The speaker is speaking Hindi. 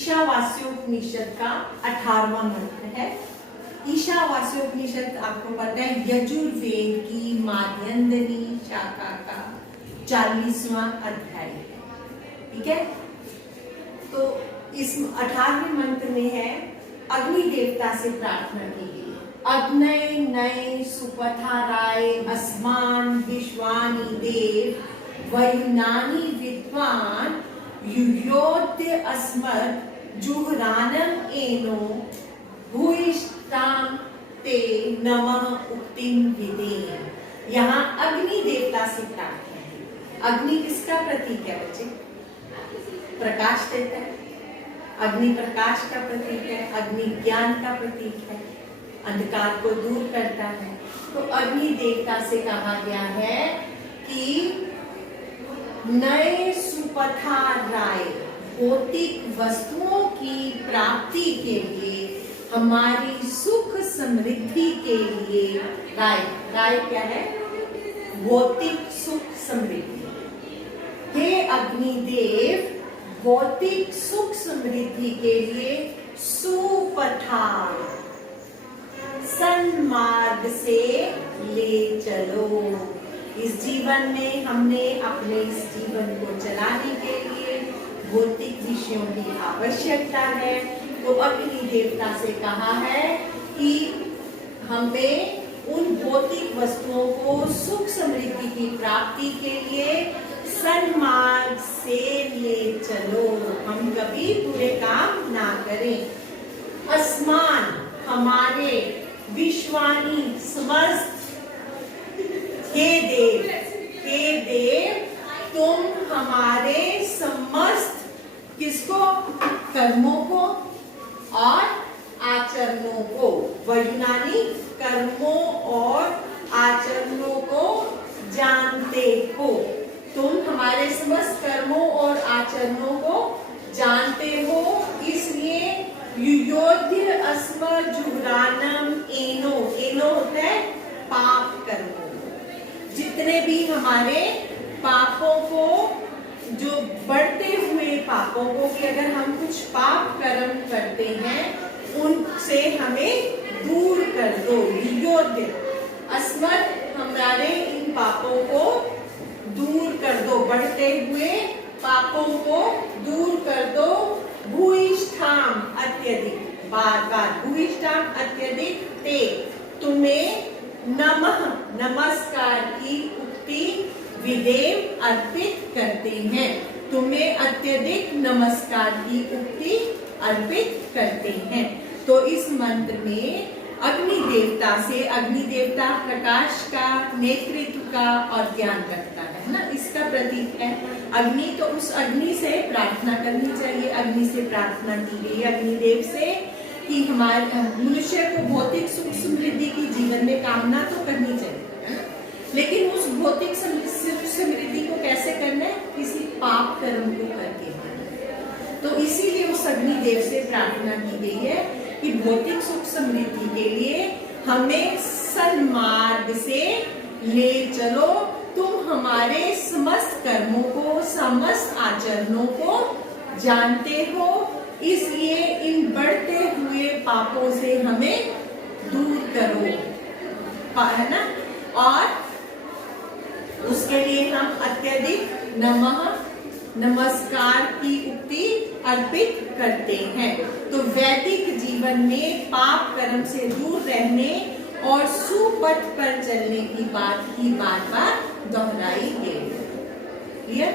ईशावास्योपनिषद का 18वां मंत्र है। ईशावास्योपनिषद आपको पता है यजुर्वेद की माध्यंदिनी शाखा का 40वां अध्याय है। ठीक है, तो इस 18वें मंत्र में है अग्नि देवता से प्रार्थना की गई। अग्नय नय सुपथाराय अस्मान विश्वानि देव वयुनानि विद्वान युयोद्य अस्मत् जुहरानम एनो भूयिष्ठाम ते नमः उक्तिम विदे। यहाँ अग्नि देवता से प्रार्थना है। अग्नि किसका प्रतीक है बच्चे? प्रकाश देता है। अग्नि प्रकाश का प्रतीक है, अग्नि ज्ञान का प्रतीक है, अंधकार को दूर करता है। तो अग्नि देवता से कहा गया है कि नए सुपथा राय भौतिक वस्तुओं की प्राप्ति के लिए, हमारी सुख समृद्धि के लिए, राय क्या है? भौतिक सुख समृद्धि। हे अग्निदेव, भौतिक सुख समृद्धि के लिए सुपथा सन्मार्ग से ले चलो। इस जीवन में हमने अपने इस जीवन को चलाने के लिए भौतिक विषयों की आवश्यकता है। तो अग्नि देवता से कहा है कि हमें उन भौतिक वस्तुओं को सुख समृद्धि की प्राप्ति के लिए सन्मार्ग से ले चलो, हम कभी बुरे काम ना करें। अस्मान हमारे, विश्वानी समस्त, हे देव तुम हमारे समस्त किसको? कर्मों को और आचरणों को, वयुनानी कर्मों और आचरणों को जानते हो। तुम हमारे समस्त कर्मों और आचरणों को जानते हो, इसलिए युयोध्य अस्म जुहरानम एनो, एनो होता है पाप कर्मों। जितने भी हमारे पापों को, जो बढ़ते हुए पापों को, कि अगर हम कुछ पाप कर्म करते हैं उनसे हमें दूर कर दो। युयोध्य अस्मत् हमारे इन पापों को दूर कर दो, बढ़ते हुए पापों को दूर कर दो। भूयिष्ठाम अत्यधिक, बार बार भूयिष्ठाम अत्यधिक, ते तुम्हें नमः नमस्कार की उक्ति विदेव अर्पित करते हैं। तुम्हें अत्यधिक नमस्कार की उक्ति अर्पित करते हैं। तो इस मंत्र में अग्नि देवता से, अग्नि देवता प्रकाश का, नेतृत्व का और ज्ञान रखता है ना, इसका प्रतीक है अग्नि। तो उस अग्नि से प्रार्थना करनी चाहिए। अग्नि से प्रार्थना की गई अग्निदेव से कि हमारे मनुष्य को भौतिक सुख समृद्धि की जीवन में कामना तो करनी चाहिए, लेकिन उस भौतिक सुख समृद्धि को कैसे करना है? किसी पाप कर्म को करके। तो इसीलिए उस अग्निदेव से प्रार्थना की गई है कि भौतिक सुख समृद्धि के लिए हमें सन्मार्ग से ले चलो। तुम हमारे समस्त कर्मों को, समस्त आचरणों को जानते हो, इसलिए इन बढ़ते हुए पापों से हमें दूर करो, है ना। और उसके लिए हम अत्यधिक नमः नमस्कार की उक्ति अर्पित करते हैं। तो वैदिक जीवन में पाप कर्म से दूर रहने और सुपथ पर चलने की बात ही बार बार दोहराई गई। क्लियर?